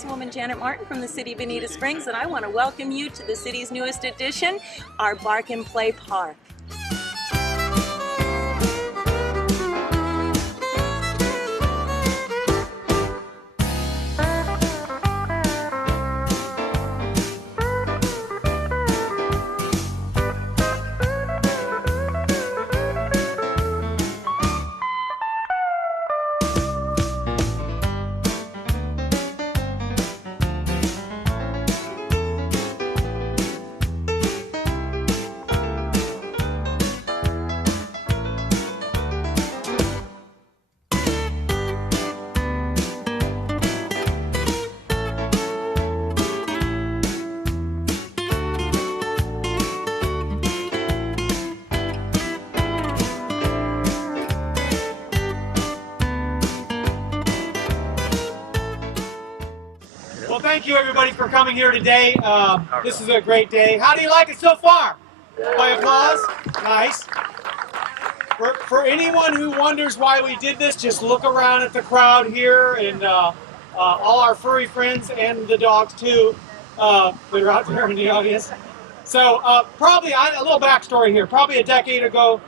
Councilwoman Janet Martin from the City of Bonita Springs, and I want to welcome you to the city's newest addition, our Bark and Play Park. Well, thank you everybody for coming here today. This is a great day. How do you like it so far? By applause? Nice. For anyone who wonders why we did this, just look around at the crowd here and all our furry friends and the dogs too that are out there in the audience. So probably a little backstory here. Probably a decade ago,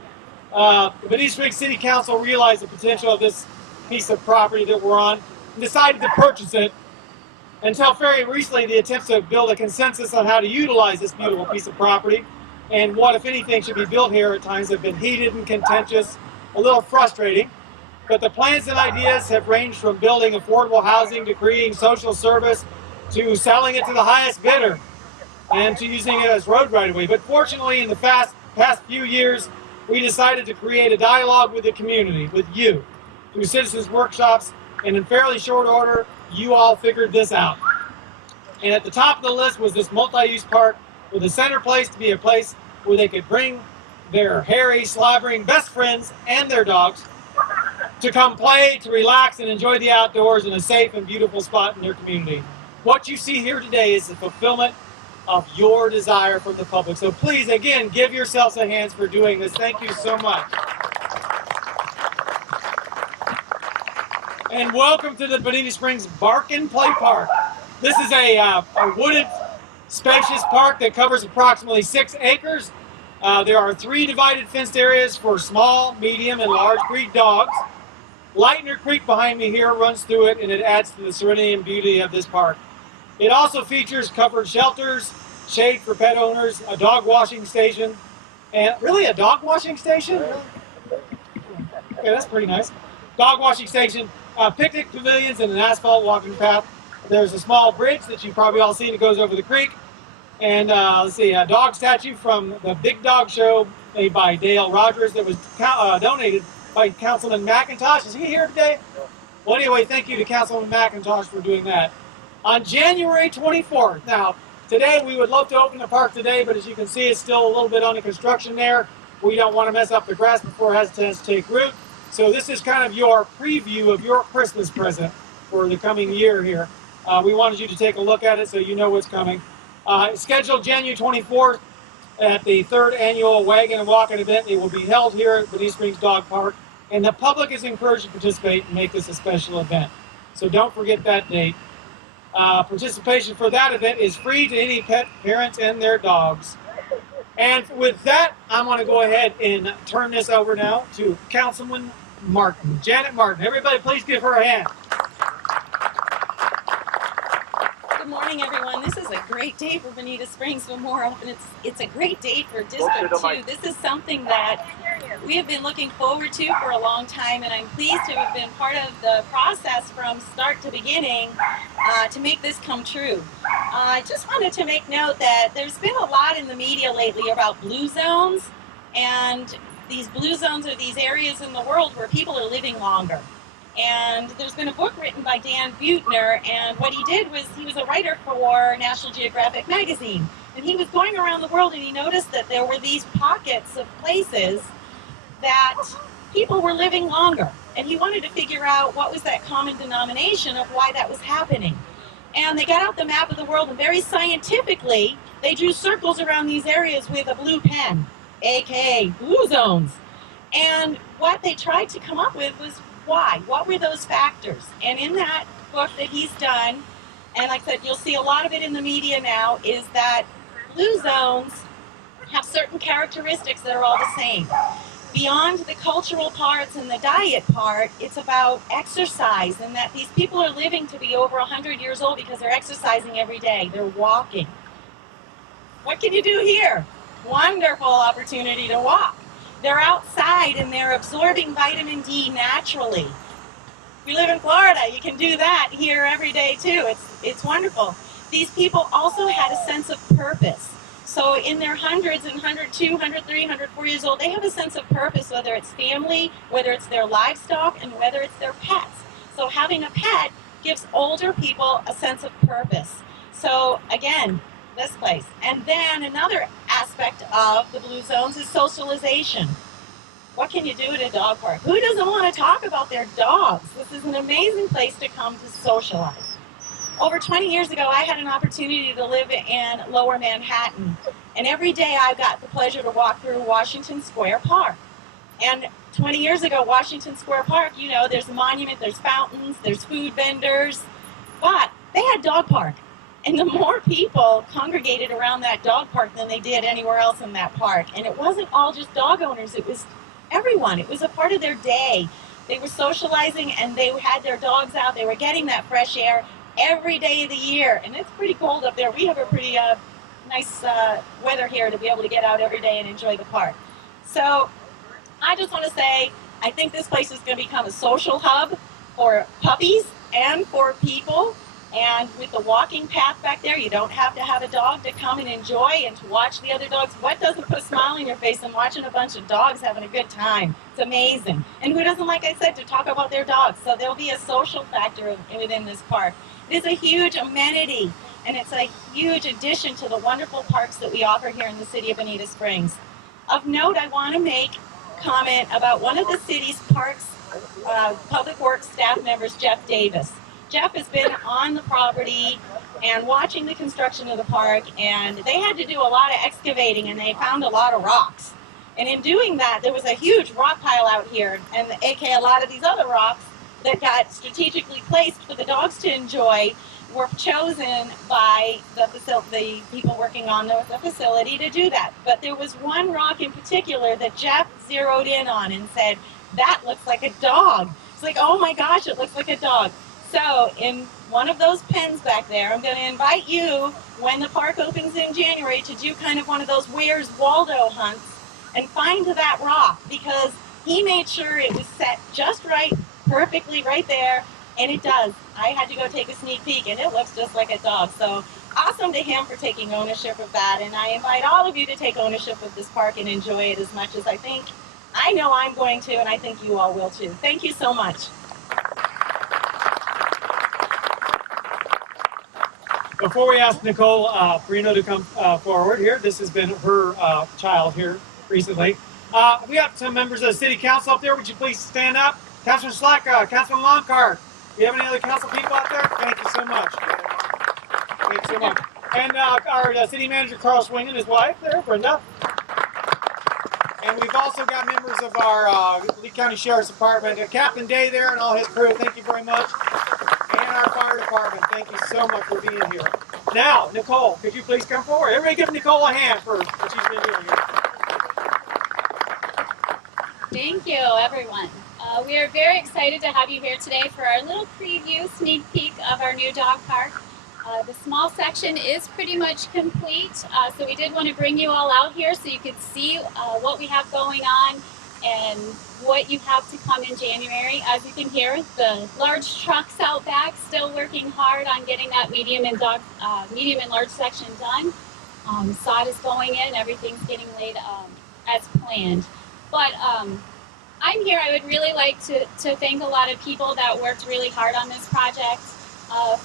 the Bonita Springs City Council realized the potential of this piece of property that we're on and decided to purchase it. Until very recently, the attempts to build a consensus on how to utilize this beautiful piece of property and what, if anything, should be built here at times have been heated and contentious, a little frustrating. But the plans and ideas have ranged from building affordable housing to creating social service to selling it to the highest bidder and to using it as road right-of-way. But fortunately, in the past few years, we decided to create a dialogue with the community, with you, through citizens workshops, and in fairly short order, you all figured this out. And at the top of the list was this multi-use park with a center place to be a place where they could bring their hairy, slobbering best friends and their dogs to come play, to relax, and enjoy the outdoors in a safe and beautiful spot in their community. What you see here today is the fulfillment of your desire from the public. So please, again, give yourselves a hand for doing this. Thank you so much. And welcome to the Bonita Springs Bark and Play Park. This is a wooded, spacious park that covers approximately 6 acres. There are 3 divided fenced areas for small, medium, and large breed dogs. Lightner Creek behind me here runs through it, and it adds to the serenity and beauty of this park. It also features covered shelters, shade for pet owners, a dog washing station, and really a dog washing station? Okay, that's pretty nice. Dog washing station. Picnic pavilions and an asphalt walking path. There's a small bridge that you've probably all seen that goes over the creek. And let's see, a dog statue from the Big Dog Show made by Dale Rogers that was donated by Councilman McIntosh. Is he here today? Well, anyway, thank you to Councilman McIntosh for doing that. On January 24th, now, today we would love to open the park today, but as you can see, it's still a little bit under construction there. We don't want to mess up the grass before it has a chance to take root. So this is kind of your preview of your Christmas present for the coming year here. We wanted you to take a look at it so you know what's coming. Scheduled January 24th at the 3rd annual Wagon and Walking event. It will be held here at Bonita Springs Dog Park, and the public is encouraged to participate and make this a special event. So don't forget that date. Participation for that event is free to any pet parents and their dogs. And with that, I'm going to go ahead and turn this over now to Councilman Martin, Janet Martin. Everybody, please give her a hand. Good morning, everyone. This is a great day for Bonita Springs, but more often it's a great day for District 2. This is something that we have been looking forward to for a long time, and I'm pleased to have been part of the process from start to beginning to make this come true. I just wanted to make note that there's been a lot in the media lately about blue zones, and these blue zones are these areas in the world where people are living longer. And there's been a book written by Dan Buettner, and what he did was he was a writer for National Geographic magazine, and he was going around the world and he noticed that there were these pockets of places that people were living longer, and he wanted to figure out what was that common denomination of why that was happening. And they got out the map of the world, and very scientifically they drew circles around these areas with a blue pen, aka blue zones. And what they tried to come up with was why? What were those factors? And in that book that he's done, and like I said, you'll see a lot of it in the media now, is that blue zones have certain characteristics that are all the same. Beyond the cultural parts and the diet part, it's about exercise, and that these people are living to be over 100 years old because they're exercising every day. They're walking. What can you do here? Wonderful opportunity to walk. They're outside and they're absorbing vitamin D naturally. We live in Florida. You can do that here every day too. It's wonderful. These people also had a sense of purpose. So in their hundreds and 102, 103, 104 years old, they have a sense of purpose, whether it's family, whether it's their livestock, and whether it's their pets. So having a pet gives older people a sense of purpose. So again, this place. And then another aspect of the blue zones is socialization. What can you do at a dog park? Who doesn't want to talk about their dogs? This is an amazing place to come to socialize. Over 20 years ago, I had an opportunity to live in Lower Manhattan, and every day I got the pleasure to walk through Washington Square Park. And 20 years ago, Washington Square Park, you know, there's a monument, there's fountains, there's food vendors, but they had dog park. And the more people congregated around that dog park than they did anywhere else in that park. And it wasn't all just dog owners, it was everyone. It was a part of their day. They were socializing and they had their dogs out. They were getting that fresh air every day of the year. And it's pretty cold up there. We have a pretty nice weather here to be able to get out every day and enjoy the park. So I just want to say, I think this place is going to become a social hub for puppies and for people. And with the walking path back there, you don't have to have a dog to come and enjoy and to watch the other dogs. What doesn't put a smile on your face than watching a bunch of dogs having a good time? It's amazing. And who doesn't, like I said, to talk about their dogs? So there'll be a social factor within this park. It is a huge amenity, and it's a huge addition to the wonderful parks that we offer here in the city of Bonita Springs. Of note, I want to make comment about one of the city's parks public works staff members, Jeff Davis. Jeff has been on the property and watching the construction of the park, and they had to do a lot of excavating, and they found a lot of rocks. And in doing that, there was a huge rock pile out here, and aka a lot of these other rocks that got strategically placed for the dogs to enjoy were chosen by the people working on the facility to do that. But there was one rock in particular that Jeff zeroed in on and said, that looks like a dog. It's like, oh my gosh, it looks like a dog. So in one of those pens back there, I'm going to invite you, when the park opens in January, to do kind of one of those Where's Waldo hunts and find that rock, because he made sure it was set just right, perfectly right there, and it does. I had to go take a sneak peek, and it looks just like a dog. So awesome to him for taking ownership of that, and I invite all of you to take ownership of this park and enjoy it as much as I know I'm going to, and I think you all will too. Thank you so much. Before we ask Nicole Perino to come forward here, this has been her child here recently. We have some members of the City Council up there. Would you please stand up? Councilman Slack, Councilman Longcart. Do you have any other council people out there? Thank you so much. Thank you so much. And our City Manager, Carl Swing, and his wife there, Brenda. And we've also got members of our Lee County Sheriff's Department, Captain Day there and all his crew. Thank you very much. And our fire department, thank you so much for being here. Now, Nicole, could you please come forward? Everybody give Nicole a hand for what she's been doing here. Thank you, everyone. We are very excited to have you here today for our little preview, sneak peek of our new dog park. The small section is pretty much complete, so we did want to bring you all out here so you could see what we have going on and what you have to come in January. As you can hear, the large trucks out back still working hard on getting that medium and large section done. Sod is going in, everything's getting laid as planned. But I'm here. I would really like to thank a lot of people that worked really hard on this project.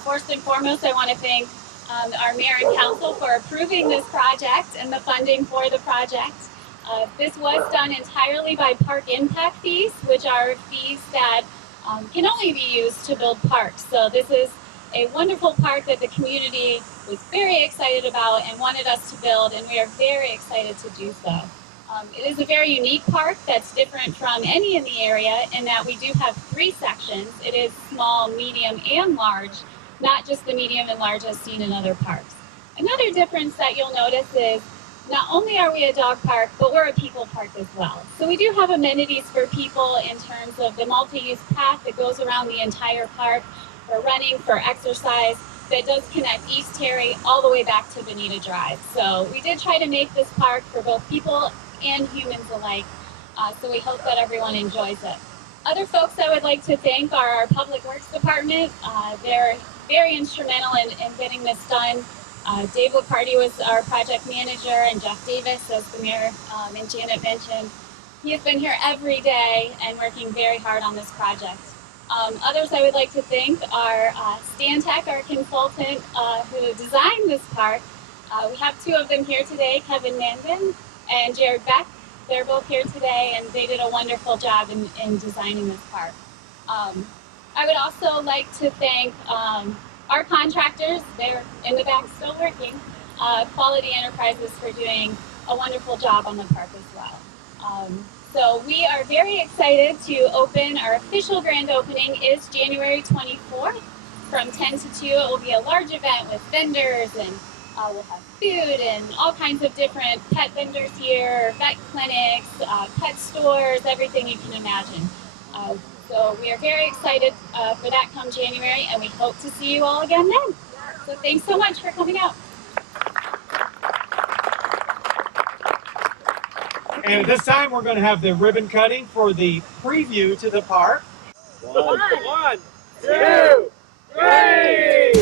First and foremost, I want to thank our mayor and council for approving this project and the funding for the project. This was done entirely by park impact fees, which are fees that can only be used to build parks. So this is a wonderful park that the community was very excited about and wanted us to build, and we are very excited to do so. It is a very unique park that's different from any in the area in that we do have 3 sections. It is small, medium, and large. not just the medium and large as seen in other parks. Another difference that you'll notice is not only are we a dog park, but we're a people park as well. So we do have amenities for people in terms of the multi-use path that goes around the entire park for running, for exercise, that does connect East Terry all the way back to Bonita Drive. So we did try to make this park for both people and humans alike. So we hope that everyone enjoys it. Other folks I would like to thank are our Public Works Department. They're very instrumental in getting this done. Dave Licardi was our project manager, and Jeff Davis, as the mayor and Janet mentioned. He has been here every day and working very hard on this project. Others I would like to thank are Stan Tech, our consultant who designed this park. We have two of them here today, Kevin Mandan and Jared Beck. They're both here today, and they did a wonderful job in designing this park. I would also like to thank our contractors. They're in the back still working. Quality Enterprises for doing a wonderful job on the park as well. So we are very excited to open. Our official grand opening is January 24th from 10 to 2. It will be a large event with vendors, and we'll have food and all kinds of different pet vendors here, vet clinics, pet stores, everything you can imagine. So we are very excited for that come January, and we hope to see you all again then. So thanks so much for coming out. And at this time, we're going to have the ribbon cutting for the preview to the park. One, two, three!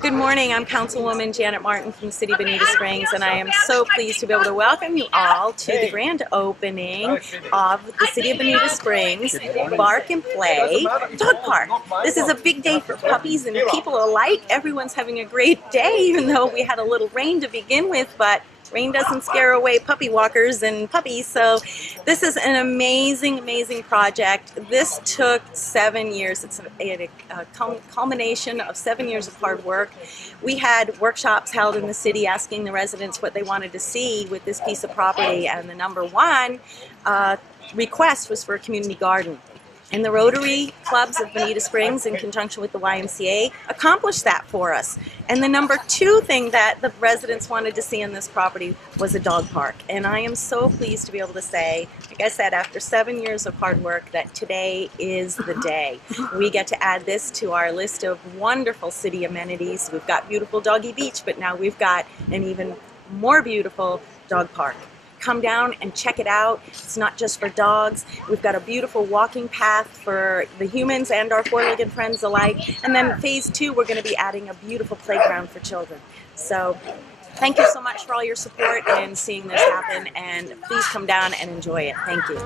Good morning, I'm Councilwoman Janet Martin from the City of Bonita Springs, and I am so pleased to be able to welcome you all to the grand opening of the City of Bonita Springs Bark and Play Dog Park. This is a big day for puppies and people alike. Everyone's having a great day, even though we had a little rain to begin with, but rain doesn't scare away puppy walkers and puppies, so this is an amazing, amazing project. This took 7 years. It's a culmination of 7 years of hard work. We had workshops held in the city asking the residents what they wanted to see with this piece of property, and the number one request was for a community garden. And the Rotary Clubs of Bonita Springs, in conjunction with the YMCA, accomplished that for us. And the number two thing that the residents wanted to see in this property was a dog park. And I am so pleased to be able to say, like I said, after 7 years of hard work, that today is the day. We get to add this to our list of wonderful city amenities. We've got beautiful Doggy Beach, but now we've got an even more beautiful dog park. Come down and check it out. It's not just for dogs. We've got a beautiful walking path for the humans and our four-legged friends alike. And then phase 2, we're going to be adding a beautiful playground for children. So thank you so much for all your support and seeing this happen. And please come down and enjoy it. Thank you.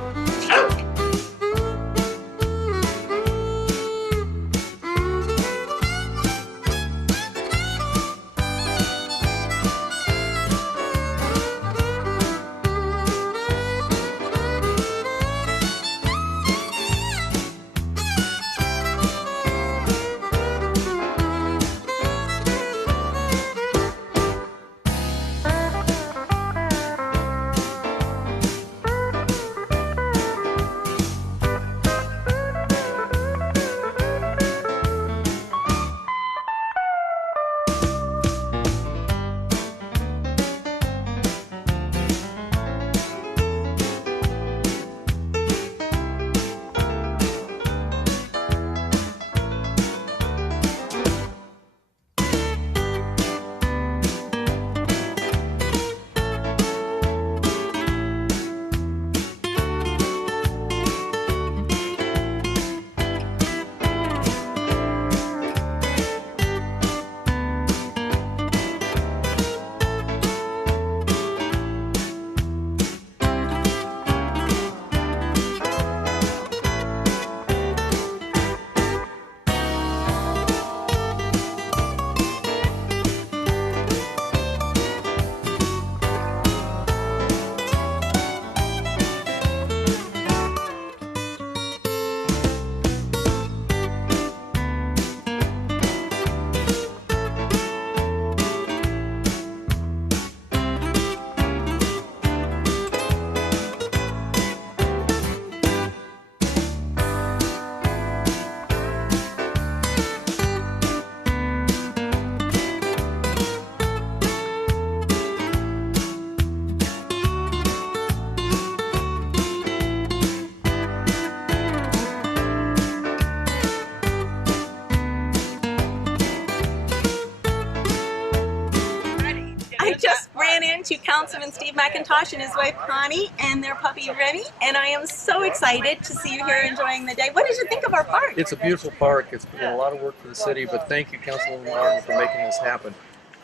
into Councilman Steve McIntosh and his wife Connie and their puppy Remy, and I am so excited to see you here enjoying the day. What did you think of our park? It's a beautiful park. It's been a lot of work for the city, but thank you, Councilman Martin, for making this happen.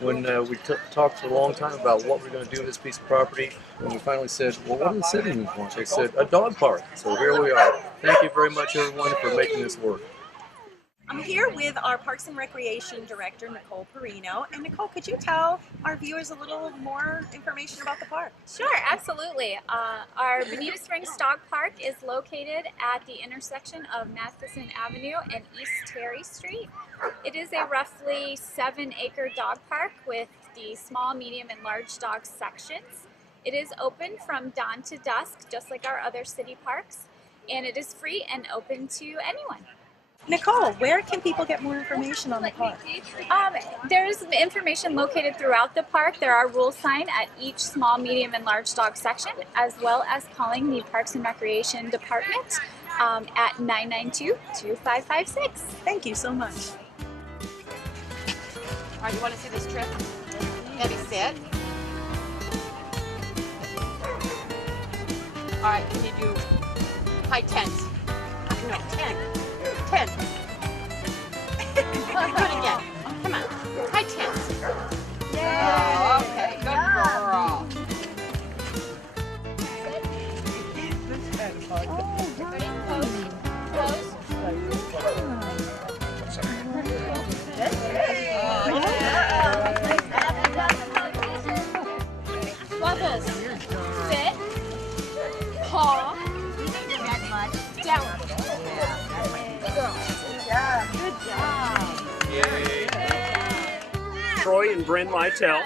When we talked for a long time about what we're going to do with this piece of property, and we finally said, well, what do the citizens want? They said, a dog park. So here we are. Thank you very much, everyone, for making this work. I'm here with our Parks and Recreation Director, Nicole Perino. And Nicole, could you tell our viewers a little more information about the park? Sure, absolutely. Our Bonita Springs Dog Park is located at the intersection of Matheson Avenue and East Terry Street. It is a roughly 7-acre dog park with the small, medium, and large dog sections. It is open from dawn to dusk, just like our other city parks, and it is free and open to anyone. Nicole, where can people get more information on the park? There's information located throughout the park. There are rule signs at each small, medium, and large dog section, as well as calling the Parks and Recreation Department at 992-2556. Thank you so much. All right, you want to see this trip? Debbie, sit. All right, can you do high tens? No, 10. 10. Do it again. Come on. High tens. Oh, okay. Good girl. Ready? Pose. Pose. Wobbles. Sit. Paw. Down. Good job. Troy and Bryn Lytell.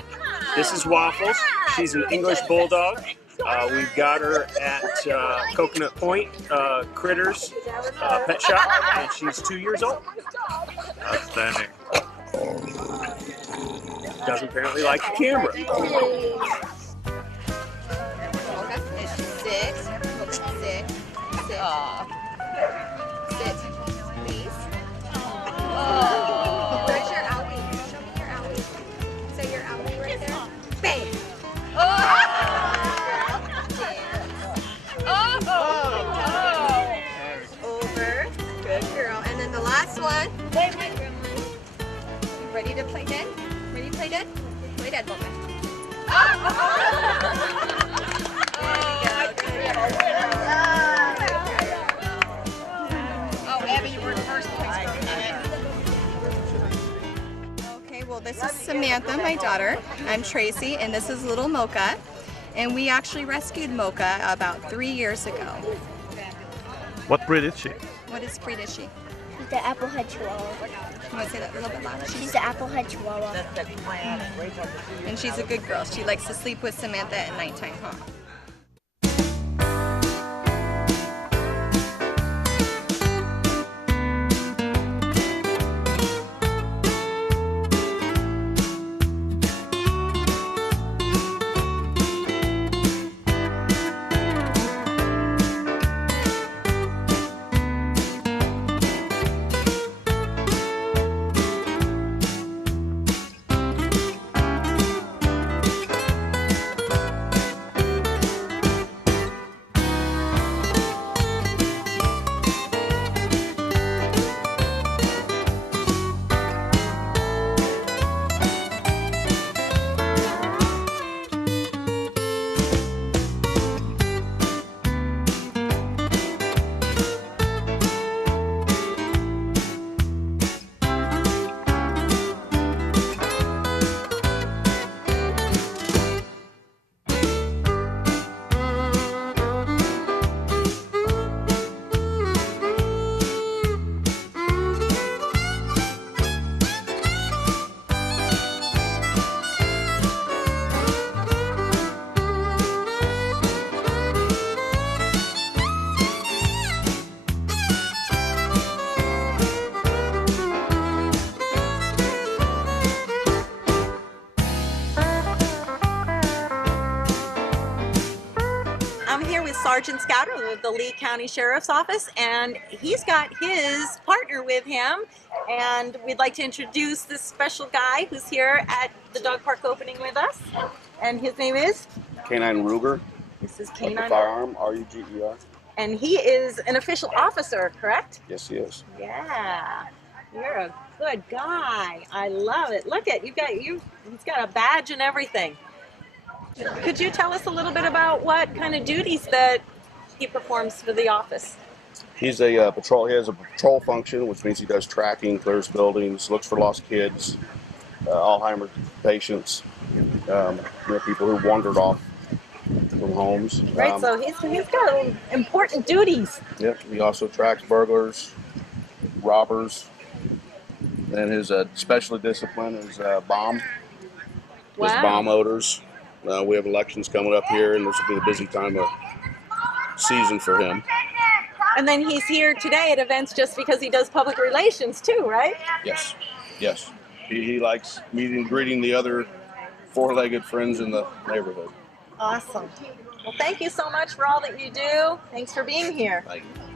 This is Waffles. She's an English Bulldog. We've got her at Coconut Point Critters Pet Shop, and she's 2 years old. Outstanding. Doesn't apparently like the camera. Sit. Sit. Sit. Sit. Please. Where's your owie? Show me your owie. So your owie right there. Bang. Over. Good girl. And then the last one. Ready to play dead? Ready to play dead? Play dead, Logan. Oh, Abby, you were first place. Okay, well, this is Samantha, my daughter. I'm Tracy, and this is little Mocha. And we actually rescued Mocha about 3 years ago. What breed is she? What breed is she? She's the applehead chihuahua. You want to say that a little bit louder? She's the applehead chihuahua. And she's a good girl. She likes to sleep with Samantha at nighttime, huh? Sergeant Scouter with the Lee County Sheriff's Office, and he's got his partner with him, and we'd like to introduce this special guy who's here at the dog park opening with us. And his name is? Canine Ruger. This is Like Canine. the firearm, R-U-G-E-R. And he is an official officer, correct? Yes, he is. Yeah. You're a good guy. I love it. Look at he's got a badge and everything. Could you tell us a little bit about what kind of duties that he performs for the office? He's a patrol. He has a patrol function, which means he does tracking, clears buildings, looks for lost kids, Alzheimer's patients, people who wandered off from homes. Right, so he's got important duties. Yep. He also tracks burglars, robbers, and his specialty discipline is bomb. Wow. Does bomb odors. We have elections coming up here, and this will be the busy time of season for him. And then he's here today at events just because he does public relations too, right? Yes, yes. He likes meeting and greeting the other four-legged friends in the neighborhood. Awesome. Well, thank you so much for all that you do. Thanks for being here. Thank you.